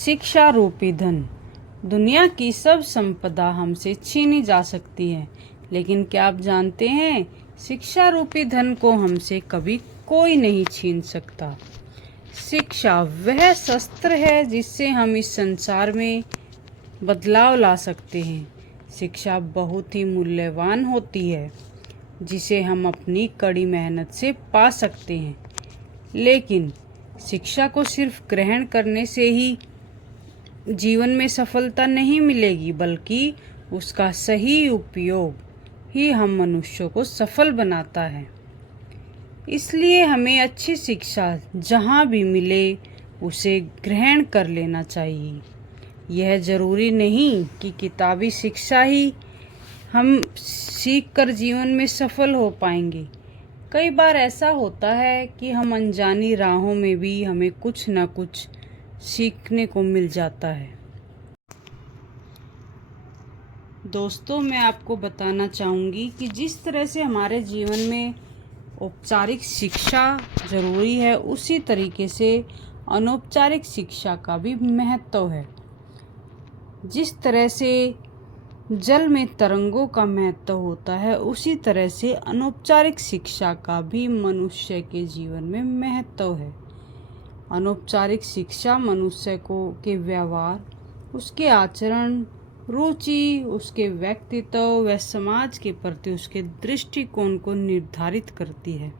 शिक्षा रूपी धन। दुनिया की सब संपदा हमसे छीनी जा सकती है, लेकिन क्या आप जानते हैं, शिक्षा रूपी धन को हमसे कभी कोई नहीं छीन सकता। शिक्षा वह शस्त्र है जिससे हम इस संसार में बदलाव ला सकते हैं। शिक्षा बहुत ही मूल्यवान होती है, जिसे हम अपनी कड़ी मेहनत से पा सकते हैं। लेकिन शिक्षा को सिर्फ ग्रहण करने से ही जीवन में सफलता नहीं मिलेगी, बल्कि उसका सही उपयोग ही हम मनुष्यों को सफल बनाता है। इसलिए हमें अच्छी शिक्षा जहाँ भी मिले उसे ग्रहण कर लेना चाहिए। यह ज़रूरी नहीं कि किताबी शिक्षा ही हम सीख कर जीवन में सफल हो पाएंगे। कई बार ऐसा होता है कि हम अनजानी राहों में भी हमें कुछ न कुछ सीखने को मिल जाता है। दोस्तों, मैं आपको बताना चाहूँगी कि जिस तरह से हमारे जीवन में औपचारिक शिक्षा ज़रूरी है, उसी तरीके से अनौपचारिक शिक्षा का भी महत्व है। जिस तरह से जल में तरंगों का महत्व होता है, उसी तरह से अनौपचारिक शिक्षा का भी मनुष्य के जीवन में महत्व है। अनौपचारिक शिक्षा मनुष्य के व्यवहार, उसके आचरण, रुचि, उसके व्यक्तित्व व समाज के प्रति उसके दृष्टिकोण को निर्धारित करती है।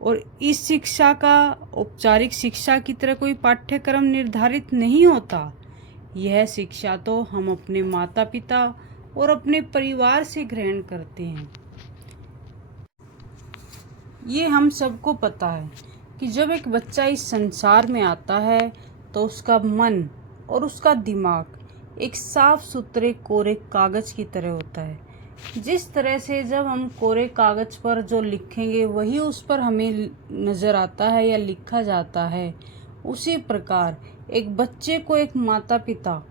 और इस शिक्षा का औपचारिक शिक्षा की तरह कोई पाठ्यक्रम निर्धारित नहीं होता। यह शिक्षा तो हम अपने माता पिता और अपने परिवार से ग्रहण करते हैं। ये हम सबको पता है कि जब एक बच्चा इस संसार में आता है तो उसका मन और उसका दिमाग एक साफ सुथरे कोरे कागज की तरह होता है। जिस तरह से जब हम कोरे कागज पर जो लिखेंगे वही उस पर हमें नज़र आता है या लिखा जाता है, उसी प्रकार एक बच्चे को एक माता पिता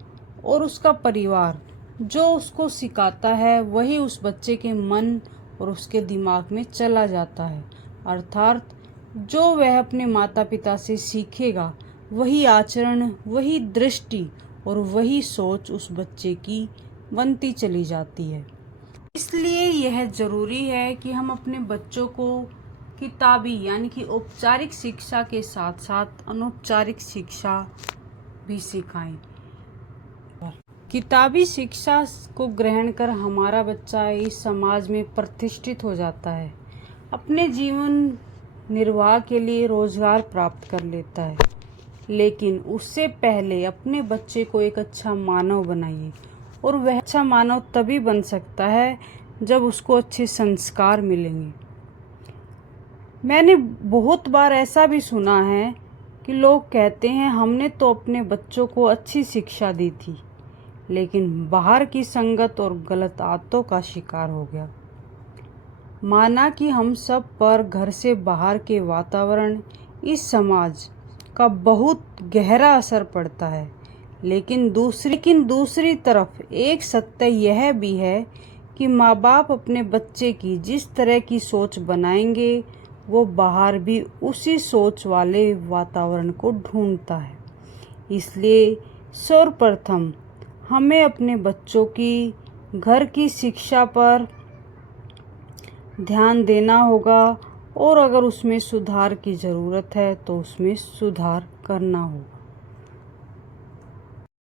और उसका परिवार जो उसको सिखाता है वही उस बच्चे के मन और उसके दिमाग में चला जाता है। अर्थात जो वह अपने माता पिता से सीखेगा वही आचरण, वही दृष्टि और वही सोच उस बच्चे की बनती चली जाती है। इसलिए यह ज़रूरी है कि हम अपने बच्चों को किताबी यानी कि औपचारिक शिक्षा के साथ साथ अनौपचारिक शिक्षा भी सिखाएं। किताबी शिक्षा को ग्रहण कर हमारा बच्चा इस समाज में प्रतिष्ठित हो जाता है, अपने जीवन निर्वाह के लिए रोजगार प्राप्त कर लेता है। लेकिन उससे पहले अपने बच्चे को एक अच्छा मानव बनाइए, और वह अच्छा मानव तभी बन सकता है जब उसको अच्छे संस्कार मिलेंगे। मैंने बहुत बार ऐसा भी सुना है कि लोग कहते हैं हमने तो अपने बच्चों को अच्छी शिक्षा दी थी, लेकिन बाहर की संगत और गलत आदतों का शिकार हो गया। माना कि हम सब पर घर से बाहर के वातावरण, इस समाज का बहुत गहरा असर पड़ता है, लेकिन दूसरी तरफ एक सत्य यह भी है कि माँ बाप अपने बच्चे की जिस तरह की सोच बनाएंगे, वो बाहर भी उसी सोच वाले वातावरण को ढूंढता है। इसलिए सर्वप्रथम हमें अपने बच्चों की घर की शिक्षा पर ध्यान देना होगा, और अगर उसमें सुधार की ज़रूरत है तो उसमें सुधार करना होगा।